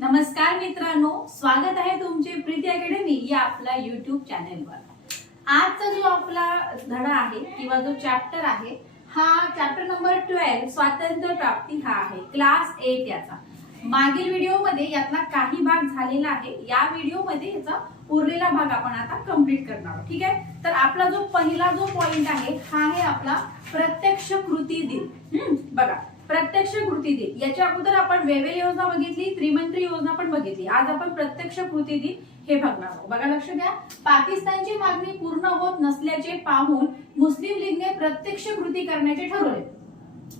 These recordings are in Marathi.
नमस्कार मित्रांनो, स्वागत आहे तुमचे प्रीती अकॅडमी या आपल्या YouTube चॅनलवर। आजचा जो आपला धडा आहे किंवा जो चॅप्टर आहे हा चॅप्टर नंबर 12 स्वातंत्र्य प्राप्ती हा आहे क्लास 8 याचा। मागील व्हिडिओ मध्ये यातला काही भाग झालेला आहे, या व्हिडिओ मध्ये याचा उरलेला भाग आपण आता कंप्लीट करणार आहोत। ठीक आहे, तर आपला जो पहिला जो पॉइंट आहे हा आहे आपला प्रत्यक्ष कृती दिन। बघा, प्रत्यक्ष कृती दिन याच्या अगोदर आपण वेवेल योजना बघितली, त्रिमंत्री योजना पण बघितली। आज आपण प्रत्यक्ष कृती दिन हे बघणार आहोत। बघा, लक्ष द्या। पाकिस्तानची मागणी पूर्ण होत नसल्याचे पाहून मुस्लिम लीगने प्रत्यक्ष कृती करण्याचे ठरवले।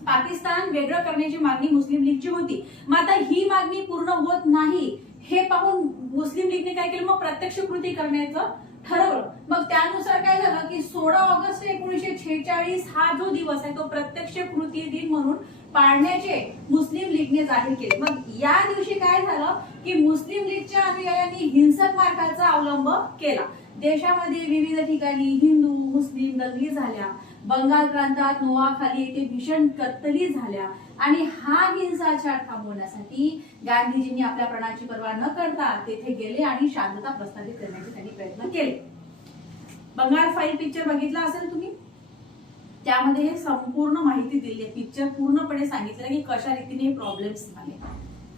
पाकिस्तान वेगळं करण्याची मागणी मुस्लिम लीगची होती, मग आता ही मागणी पूर्ण होत नाही हे पाहून मुस्लिम लीगने काय केलं, मग प्रत्यक्ष कृती करण्याचं ठरवलं। मग त्यानुसार काय झालं की 16 ऑगस्ट 1946 हा जो दिवस आहे तो प्रत्यक्ष कृती दिन म्हणून पाळण्याचे मुस्लिम लीगने जाहीर केले। मग या दिवशी काय झालं की मुस्लिम लीगच्या अनुयायांनी हिंसक मार्गाचा अवलंब केला। देशामध्ये विविध ठिकाणी हिंदू मुस्लिम दंगली झाल्या, बंगाल प्रांतात नोआखाली येथे भीषण कत्तली झाल्या आणि हा हिंसाचार थांबवण्यासाठी गांधीजींनी आपल्या प्राणाची पर्वा न करता तेथे गेले आणि शांतता प्रस्थापित करण्याचे त्यांनी प्रयत्न केले। बंगाल फाईल पिक्चर बघितला असेल तुम्ही, त्यामध्ये हे संपूर्ण माहिती दिली आहे। पिक्चर पूर्णपणे सांगितलं की कशा रीतीने हे प्रॉब्लेम्स झाले।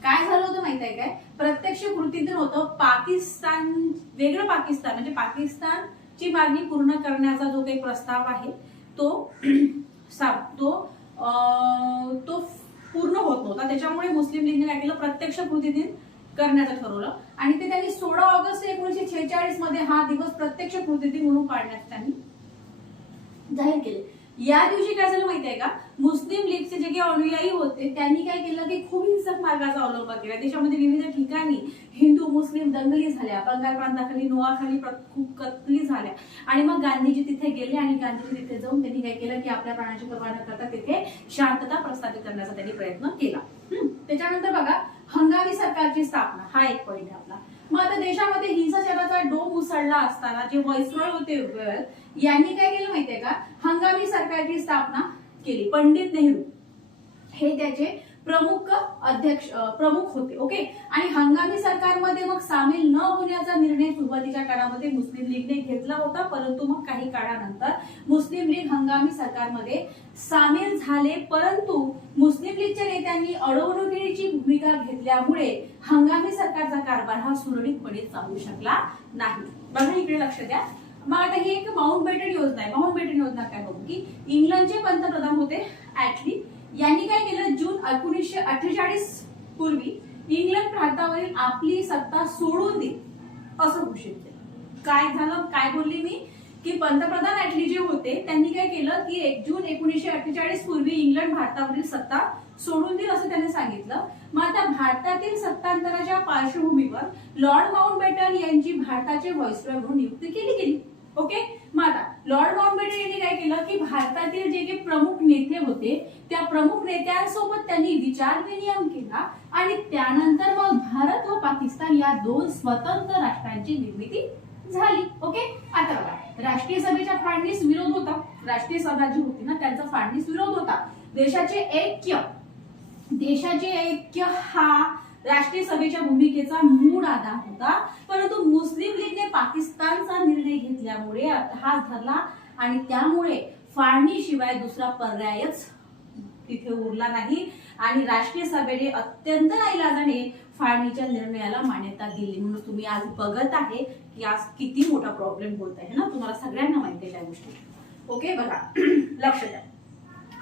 काय झालं होतं माहित आहे काय, प्रत्यक्ष कृती दिन होतं पाकिस्तान वेगळं पाकिस्तान म्हणजे पाकिस्तानची मागणी पूर्ण करण्याचा जो काही प्रस्ताव आहे तो पूर्ण होत नव्हता। त्याच्यामुळे मुस्लिम लीगने काय केलं, प्रत्यक्ष कृती दिन करण्याचं ठरवलं आणि ते त्यांनी 16 ऑगस्ट 1946 मध्ये हा दिवस प्रत्यक्ष कृती दिन म्हणून पाळण्याचे त्यांनी जाहीर केले। या दिवशी काय झालं माहिती आहे का, मुस्लिम लीगचे जे काही अनुयायी होते त्यांनी काय केलं की खूप हिंसक मार्गाचा अवलंब केला। देशामध्ये विविध ठिकाणी हिंदू मुस्लिम दंगली झाल्या, बंगाल प्रांताखाली नोआखाली खूप कत्तली झाल्या आणि मग गांधीजी तिथे गेले आणि गांधीजी तिथे जाऊन त्यांनी काय केलं की आपल्या प्राणाची पर्वा न करता तिथे शांतता प्रस्थापित करण्याचा त्यांनी प्रयत्न केला। त्याच्यानंतर बघा, हंगामी सरकारची स्थापना हा एक पॉइंट आहे आपला। मग आता देशामध्ये हिंसाचाराचा डोंब उसळला असताना जे व्हाईसरॉय होते यांनी काय केलं माहितीये का, हंगामी सरकारची स्थापना केली। पंडित नेहरू हे त्याचे प्रमुख होते। ओके, आणि हंगामी सरकारमध्ये मग सामील न होण्याचा निर्णय सुरुवातीच्या काळामध्ये मुस्लिम लीगने घेतला होता, परंतु मग काही काळानंतर मुस्लिम लीग हंगामी सरकारमध्ये सामील झाले। परंतु मुस्लिम लीगच्या नेत्यांनी अडवणुकीची भूमिका घेतल्यामुळे हंगामी सरकारचा कारभार हा सुरळीतपणे चालू शकला नाही। बघा, इकडे लक्ष द्या। मग आता ही एक माउंटबॅटन योजना आहे। माउंटबॅटन योजना काय बघू की इंग्लंडचे पंतप्रधान होते ऍटली, यांनी काय केलं, जून 1948 पूर्वी इंग्लंड प्रांतावरील आपली सत्ता सोडून दे असं घोषित केलं। काय झालं, काय बोलली मी की पंतप्रधान ऍटली जे होते त्यांनी काय केलं की 1 जून 1948 पूर्वी इंग्लंड भारतावरील सत्ता सोडून देईल असं त्यांनी सांगितलं। मग आता भारतातील सत्तांतराच्या पार्श्वभूमीवर लॉर्ड माउंटबॅटन यांची भारताचे व्हाईसरॉय म्हणून नियुक्ती केली गेली। ओके, मग आता लॉर्ड माउंटबॅटन यांनी काय केलं की भारतातील जे काही प्रमुख नेते होते त्या प्रमुख नेत्यांसोबत त्यांनी विचार विनिमय केला आणि त्यानंतर मग भारत व पाकिस्तान या दोन स्वतंत्र राष्ट्रांची निर्मिती झाली। ओके, आता बघा, राष्ट्रीय सभेचा फाडणीस विरोध होता। राष्ट्रीय सभा जी होती ना त्यांचा फाडणीस विरोध होता। देशाचे ऐक्य हा राष्ट्रीय सभेच्या भूमिकेचा मूळ आधार होता, परंतु मुस्लिम लीगने पाकिस्तानचा निर्णय घेतल्यामुळे हा ठरला आणि त्यामुळे फाळणीशिवाय दुसरा पर्यायच तिथे उरला नाही आणि राष्ट्रीय सभेने अत्यंत नाईलाजाने फाळणीच्या निर्णयाला मान्यता दिली। म्हणून तुम्ही आज बघत आहे की आज किती मोठा प्रॉब्लेम होत आहे ना, तुम्हाला सगळ्यांना माहिती आहे त्या गोष्टी। ओके, बघा, लक्ष द्या।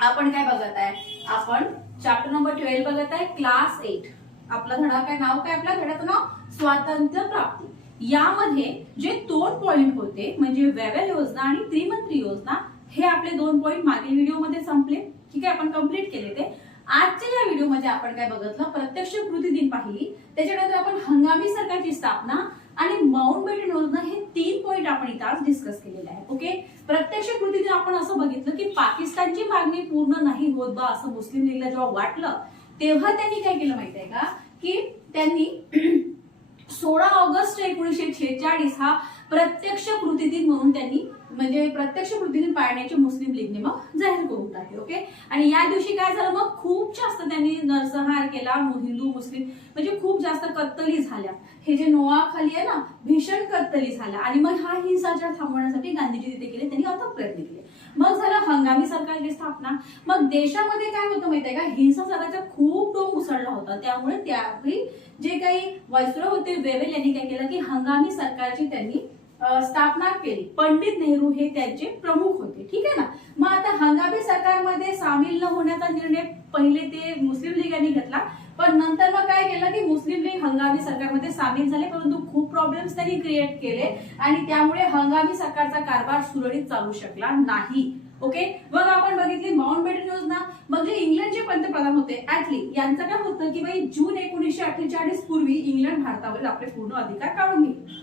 आपण काय बघत आहे, आपण चॅप्टर नंबर 12 बघत आहे क्लास 8। आपला धडा काय, नाव काय आपल्या धड्याचं नाव, स्वातंत्र्य प्राप्ती। यामध्ये जे 2 पॉइंट होते म्हणजे वेवेल योजना आणि त्रिमंत्री योजना, हे आपले 2 पॉइंट मागील व्हिडिओ मध्ये संपले। ठीक आहे, आपण कंप्लीट केले ते। आजच्या या व्हिडिओ मध्ये आपण काय बघितलं, प्रत्यक्ष कृती दिन पाहिली, त्याच्यानंतर आपण हंगामी सरकारची स्थापना आणि माउंटबॅटन योजना हे 3 पॉइंट आपण इथे आज डिस्कस केलेले आहेत। ओके, प्रत्यक्ष कृती दिन आपण असं बघितलं की पाकिस्तानची मागणी पूर्ण नाही होत बा असं मुस्लिम लीगला जेव्हा वाटलं तेव्हा त्यांनी काय केलं माहिती आहे का की त्यांनी 16 ऑगस्ट 1946 हा प्रत्यक्ष कृतीदिन म्हणून त्यांनी म्हणजे प्रत्यक्ष कृतीदिन पाळण्याचे मुस्लिम लीगने मग जाहीर करून टाकले. ओके. आणि या दिवशी काय झालं मग खूप जास्त त्यांनी नरसंहार केला, हिंदू मुस्लिम म्हणजे खूप जास्त कत्तली झाल्या. हे जे नोआखाली आहे ना भीषण कत्तली झाल्या. आणि मग हा हिंसाचार थांबवण्यासाठी गांधीजी तिथे गेले, त्यांनी अथक प्रयत्न केले. मग झालं हंगामी सरकारची स्थापना. मग देशामध्ये काय होतं माहितीये का, हिंसाचाराचा खूप डोंग उसळला होता. त्यामुळे त्यावेळी जे काही वायसरॉय होते वेवेल यांनी काय केलं की हंगामी सरकारची त्यांनी स्थापना केली. पंडित नेहरू हे त्यांचे प्रमुख होते. ठीक आहे ना. मग आता हंगामी सरकारमध्ये सामील न होण्याचा निर्णय पहिले ते मुस्लिम लीगांनी घेतला, पण नंतर मग काय केलं की मुस्लिम लीग हंगामी सरकारमध्ये सामील झाले, परंतु खूप प्रॉब्लेम्स त्यांनी क्रिएट केले आणि त्यामुळे हंगामी सरकारचा कारभार सुरळीत चालू शकला नाही. ओके. मग आपण बघितली माउंटबॅटन योजना. मग जे इंग्लंडचे पंतप्रधान होते ऍटली यांचं काय होतं की बाई जून 1948 पूर्वी इंग्लंड भारतावरील आपले पूर्ण अधिकार काढून घेईल,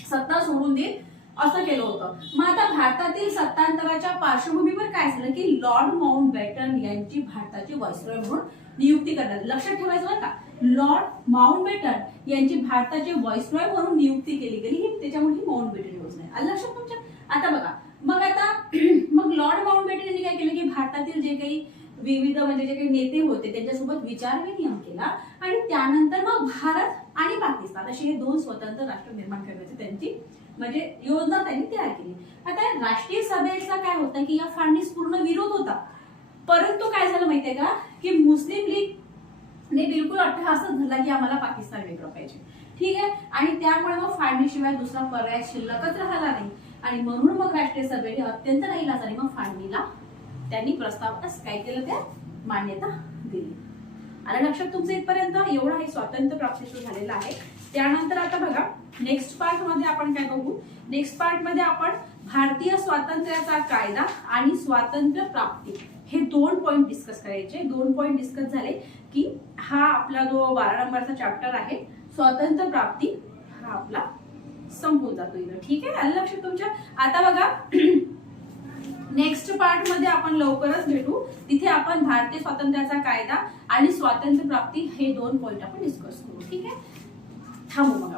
सत्ता सोडून देईल असं केलं होतं. मग आता भारतातील सत्तांतराच्या पार्श्वभूमीवर काय झालं की लॉर्ड माउंटबॅटन यांची भारताचे व्हाईसरॉय म्हणून नियुक्ती करण्यात. लक्षात ठेवायचं बरं का, लॉर्ड माउंटबॅटन यांची भारताचे व्हाईसरॉय म्हणून नियुक्ती केली गेली. त्याच्यामुळे ही माउंटबॅटन योजना आहे. आलं लक्षात तुमच्या. आता बघा मग लॉर्ड माउंटबॅटन यांनी काय केलं की भारतातील जे काही विविध म्हणजे जे काही नेते होते त्यांच्यासोबत विचारविनिमय केला आणि त्यानंतर मग भारत आणि पाकिस्तान असे हे दोन स्वतंत्र राष्ट्र निर्माण करण्याची त्यांची म्हणजे योजना त्यांनी तयार केली. आता राष्ट्रीय सभेचा काय होतं की या फाळणीस पूर्ण विरोध होता, परंतु काय झालं माहितीये का की मुस्लिम लीग ने बिलकुल अट्टहासच धरला की आम्हाला पाकिस्तान वेगळं पाहिजे. ठीक आहे. आणि त्यामुळे मग फाळणीशिवाय दुसरा पर्याय शिल्लकच राहिला नाही आणि म्हणून मग राष्ट्रीय सभेने अत्यंत नाईलाजाने मग फाळणीला त्यांनी प्रस्तावास काय केलं त्या मान्यता दिली. आलं लक्षात तुमचं इथपर्यंत. एवढा हे स्वातंत्र्य प्राप्तीचं झालेलं आहे. त्यानंतर आता बघा नेक्स्ट पार्ट मध्ये आपण काय बघू. नेक्स्ट पार्ट मध्ये आपण भारतीय स्वातंत्र्याचा कायदा आणि स्वातंत्र्य प्राप्ती हे 2 पॉइंट डिस्कस करायचे. 2 पॉइंट डिस्कस झाले की हा आपला जो 12 नंबरचा चॅप्टर आहे स्वातंत्र्य प्राप्ती हा आपला संपून जातो इथं. ठीक आहे. आलं लक्षात तुमच्या. आता बघा नेक्स्ट पार्ट मध्ये आपण लवकरच भेटू. तिथे आपण भारतीय स्वातंत्र्याचा कायदा आणि स्वातंत्र्य प्राप्ती हे 2 पॉइंट आपण डिस्कस करू. ठीक आहे. थांबू मग.